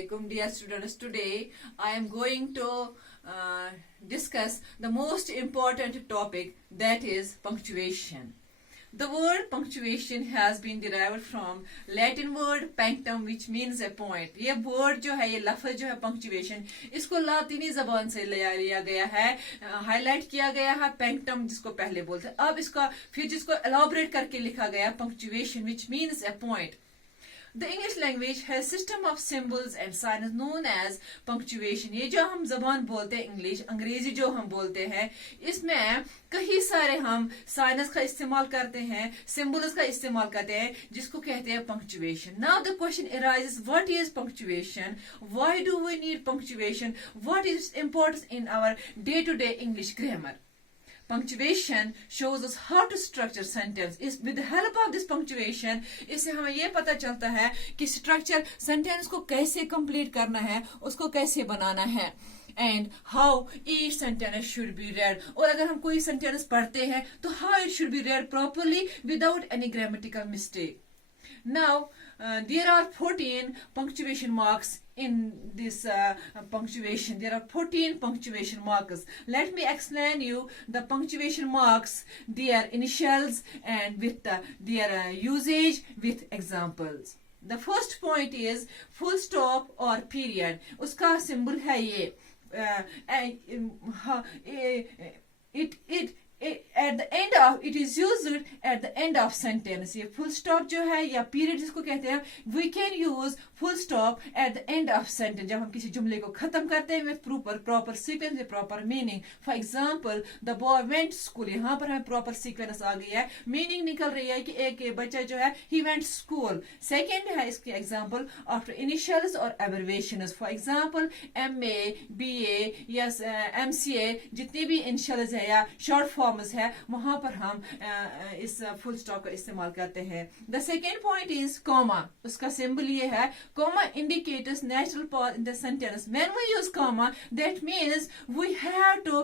Assalamualaikum dear students. Today I am going to discuss the most important topic, that is punctuation. The word punctuation has been derived from Latin word punctum which means a point. ये word जो है, ये लफ्ज जो है punctuation, इसको लातीनी जबान से लिया गया है, हाईलाइट किया गया है punctum जिसको पहले बोलते हैं. अब इसका फिर जिसको elaborate करके लिखा गया punctuation which means a point. The English language has system of symbols and signs known as punctuation. ये जो हम जबान बोलते हैं इंग्लिश, अंग्रेजी जो हम बोलते हैं, इसमें कई सारे हम साइनस का इस्तेमाल करते हैं, सिंबल्स का इस्तेमाल करते हैं, जिसको कहते हैं punctuation. Now the question arises, what is punctuation? Why do we need punctuation? What is its importance in our day-to-day English grammar? Punctuation shows us how to structure sentence. With the help of this punctuation, इससे हमें ये पता चलता है कि structure sentence को कैसे complete करना है, उसको कैसे बनाना है, and how each sentence should be read. और अगर हम कोई sentence पढ़ते हैं, तो how it should be read properly without any grammatical mistake. Now, there are 14 punctuation marks in this punctuation. There are 14 punctuation marks. Let me explain you the punctuation marks, their initials, and with their usage with examples. The first point is full stop or period. उसका symbol है ये. At the end of, it is used at the end of sentence. ये full stop जो है या period जिसको कहते हैं, we can use full stop at the end of sentence. जब हम किसी जुमले को खत्म करते हैं with proper sequence with proper meaning. For example, the boy went to school. यहाँ पर हमें proper sequence आ गई है, meaning निकल रही है कि एक बच्चा जो है he went to school. Second है इसके example after initials or abbreviations. For example, MA, BA या MCA जितनी भी initials है या short form है, वहां पर हम इस फुल स्टॉप का इस्तेमाल करते हैं. The second point is comma. उसका सिंबल ये है, comma indicates natural pause in the sentence. When we use comma, that means we have to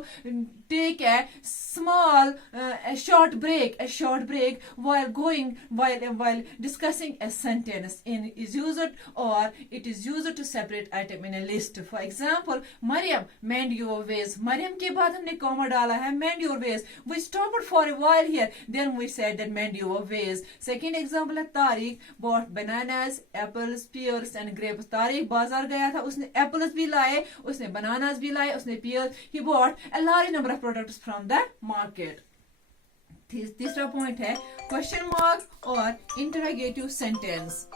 take a short break while discussing a sentence. Is used or it is used to separate item in a list. For example, Mariam, mend your ways. Mariam के बाद हमने कॉमा डाला है, mend your ways. We stopped for a while here, then we said that mend your ways. Second example है Tariq bought bananas, apples, pears and grapes. Tariq बाजार गया था, उसने apples भी लाए, उसने bananas भी लाए, उसने pears. He bought a large number of products from the market. तीसरा point है question mark और interrogative sentence.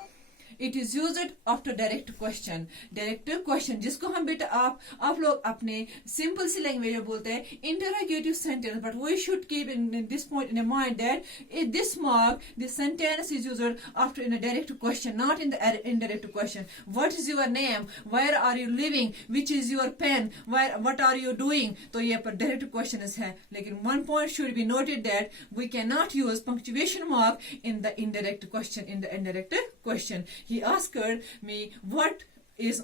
It is used after direct question. Direct question जिसको हम बेटा आप लोग अपने simple सी language में बोलते हैं interrogative sentence, but we should keep in this point in mind that this mark, this sentence is used after in a direct question, not in the indirect question. What is your name? Where are you living? Which is your pen? What are you doing? तो ये पर direct questions है. लेकिन one point should be noted that we cannot use punctuation mark in the indirect question. In the indirect question, he asked me what is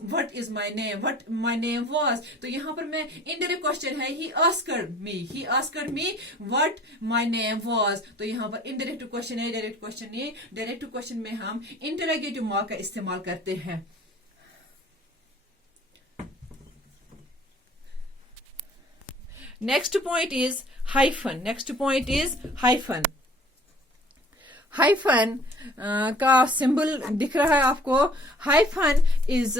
my name, what my name was. तो यहाँ पर मैं indirect question है, he asked me what my name was. तो यहाँ पर indirect question है, direct question नहीं. Direct question में हम interrogative mark का इस्तेमाल करते हैं. Next point is hyphen. Hyphen का सिंबल दिख रहा है आपको. Hyphen is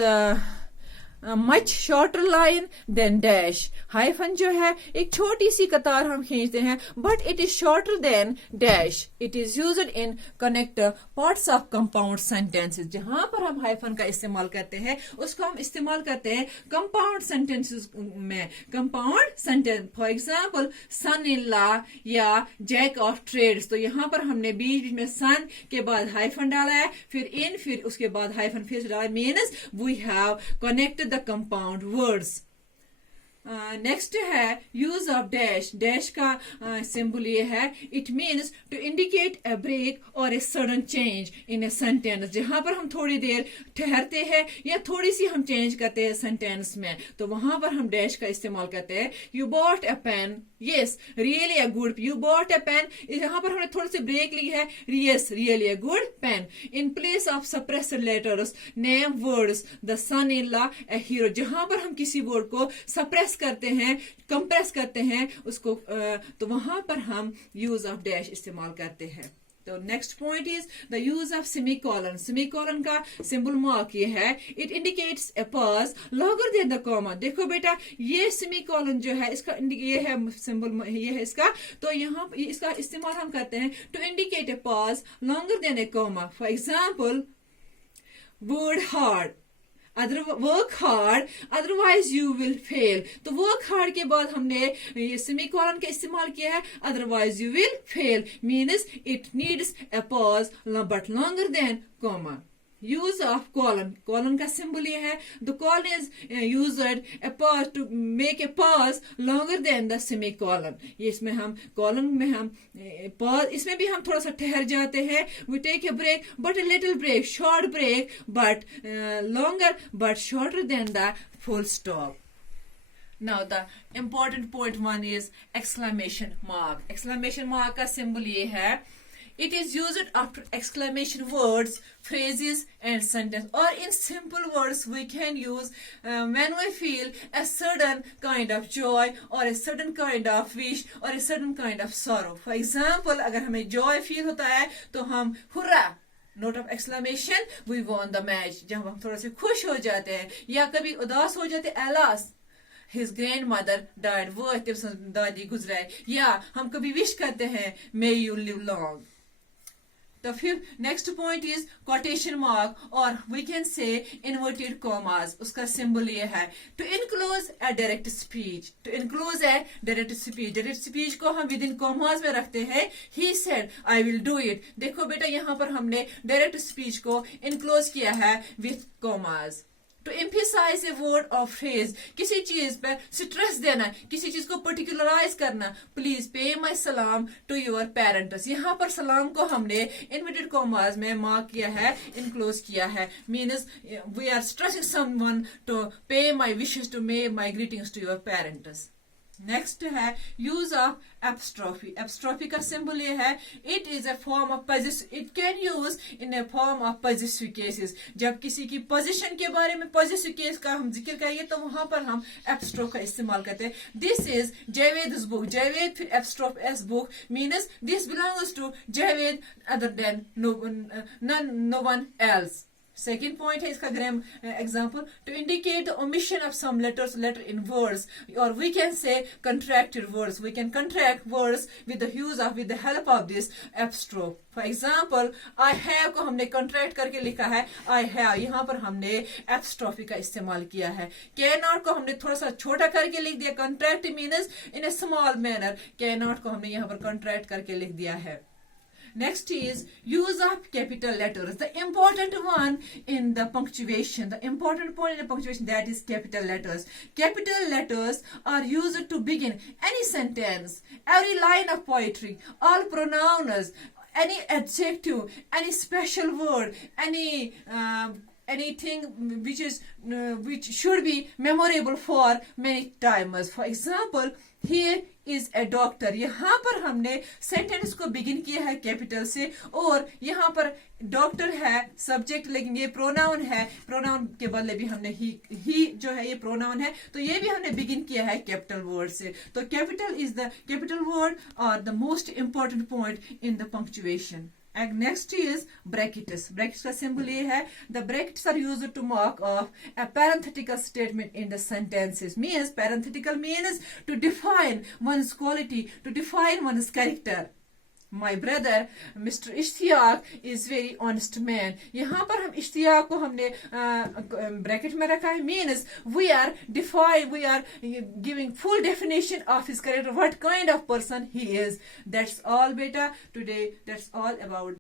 much shorter line than dash. Hyphen जो है एक छोटी सी कतार हम खींचते हैं, but it is shorter than dash. It is used in connect parts of compound sentences. जहां पर हम हाइफन का इस्तेमाल करते हैं, उसको हम इस्तेमाल करते हैं कंपाउंड सेंटेंसेस में. Compound sentence, for example son in law या जैक ऑफ ट्रेड्स. तो यहाँ पर हमने बीच में सन के बाद हाइफन डाला है, फिर उसके बाद हाइफन फिर डाला. Means we have connected the compound words. Next है यूज ऑफ डैश. डैश का सिंबल ये है, it means to indicate a break और a sudden change in a sentence. जहां पर हम थोड़ी देर ठहरते हैं या थोड़ी सी हम चेंज करते हैं सेंटेंस में, तो वहां पर हम डैश का इस्तेमाल करते हैं. You bought a pen, yes really a good. You bought a pen, यहाँ पर हमने थोड़ी सी ब्रेक ली है, yes really a good pen. In place of suppressed letters name words the son in law a hero. जहां पर हम किसी वर्ड को सप्रेस करते हैं, कंप्रेस करते हैं उसको, तो वहां पर हम यूज ऑफ डैश इस्तेमाल करते हैं. तो next point is the use of semicolon. Semicolon का सिंबल मार्क ये है, it indicates a pause longer than the comma. देखो बेटा ये सेमीकोलन जो है इसका ये है सिंबल, ये है इसका. तो यहाँ इसका इस्तेमाल हम करते हैं to indicate a pause longer than a comma. For example word hard, work hard otherwise you will fail. तो वर्क हार्ड के बाद हमने ये सेमीकोलन का इस्तेमाल किया है, otherwise you will fail means it needs a pause but longer than comma. Use of colon. Colon का सिंबल ये है, the colon is used a pause to make a pause longer than the semicolon. ये इसमें हम कॉलन में हम पॉज, इसमें भी हम थोड़ा सा ठहर जाते हैं. We take a break but a little break, short break but longer but shorter than the full stop. Now the important point one is exclamation mark. Exclamation mark का symbol ये है, it is used after exclamation words, phrases and sentence. Or in simple words we can use when we feel a certain kind of joy or a certain kind of wish or a certain kind of sorrow. For example, अगर हमें joy feel होता है तो हम hurrah note of exclamation, we won the match. जब हम थोड़ा से खुश हो जाते हैं या कभी उदास हो जाते हैं, alas his grandmother died, वो दादी गुजराए, या हम कभी विश करते हैं may you live long. तो फिर next point is quotation mark और we can say inverted commas. उसका सिंबल ये है to enclose a direct speech. To enclose a direct speech. Direct speech को हम विद इन कॉमास में रखते हैं. He said I will do it. देखो बेटा यहाँ पर हमने डायरेक्ट स्पीच को इनक्लोज किया है with commas. To emphasise a word और फ्रेज. किसी चीज पर स्ट्रेस देना, किसी चीज को पर्टिकुलराइज करना. प्लीज पे माई सलाम टू योर पेरेंट्स. यहाँ पर सलाम को हमने इन्वर्टेड कॉमास में मार्क किया है, इनक्लोज किया है. Means we are stressing someone to pay my wishes to may my greetings to your parents. Next है यूज ऑफ एपस्ट्रॉफी. एपस्ट्रॉफी का सिंबल ये है, it is a form of positive. It can use in a form of positive cases. जब किसी की पोजीशन के बारे में पॉजिटिव केस का हम जिक्र करेंगे तो वहां पर हम एपस्ट्रॉफ का इस्तेमाल करते हैं. This is Javed book. Javed फिर apostrophe s book means this belongs to Javed other than no one else. Second point है इसका ग्राम example, to indicate the omission of some letter in words, और we can say contracted words. We can contract words with the use of with the help of this apostrophe. For example I have को हमने कंट्रैक्ट करके लिखा है I have, यहाँ पर हमने एपस्ट्रॉफी का इस्तेमाल किया है. कैन नॉट को हमने थोड़ा सा छोटा करके लिख दिया. Contract means in A small manner. Can not को हमने यहाँ पर कंट्रैक्ट करके लिख दिया है. Next is use of capital letters. The important one in the punctuation, the important point in the punctuation, that is capital letters. Capital letters are used to begin any sentence, every line of poetry, all pronouns, any adjective, any special word, anything which should be memorable for many timers. For example, here is a doctor. यहाँ पर हमने सेंटेंस को बिगिन किया है कैपिटल से, और यहाँ पर डॉक्टर है सब्जेक्ट, लेकिन ये प्रोनाउन है. प्रोनाउन के बदले भी हमने ही जो है ये प्रोनाउन है, तो ये भी हमने बिगिन किया है कैपिटल वर्ड से. तो capital is the capital word और the most important point in the punctuation. And next is brackets. Brackets का symbol ये है, the brackets are used to mark off a parenthetical statement in the sentences. Means parenthetical means to define one's quality, to define one's character. My brother Mr. Ishtiyaq is very honest man. यहाँ पर हम इश्तियाक को हमने ब्रैकेट में रखा है. Means we are giving full definition of his character, what kind of person he is. That's all beta today. That's all about